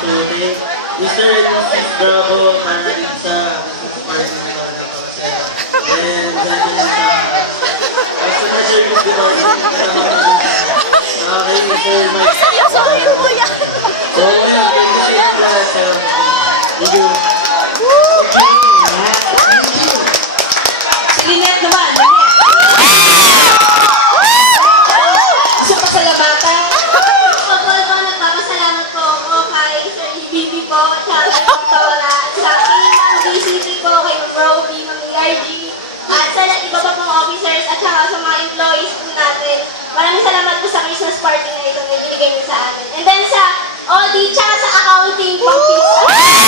to thank Mr. and Mrs. Bravo para din sa party na napakasaya. And dahil sa customer service department na nakakay Sir Mike. Seryosohin mo yan! So, ayun, thank you sa lahat. Thank you. Si Lynette naman, Lynette. Gusto pa salamatan? Pagkol po, nagpapasalamat po ako kay Sir BB po, at sa Tawala, at sa team ng DCT po, kay Roby, Ma'am ERG, at sa iba pa pong officers, at saka sa mga employees po natin. Maraming salamat po sa Christmas party na ito na binigay niyo sa amin. And then sa audit, tsaka sa accounting, pang pizza.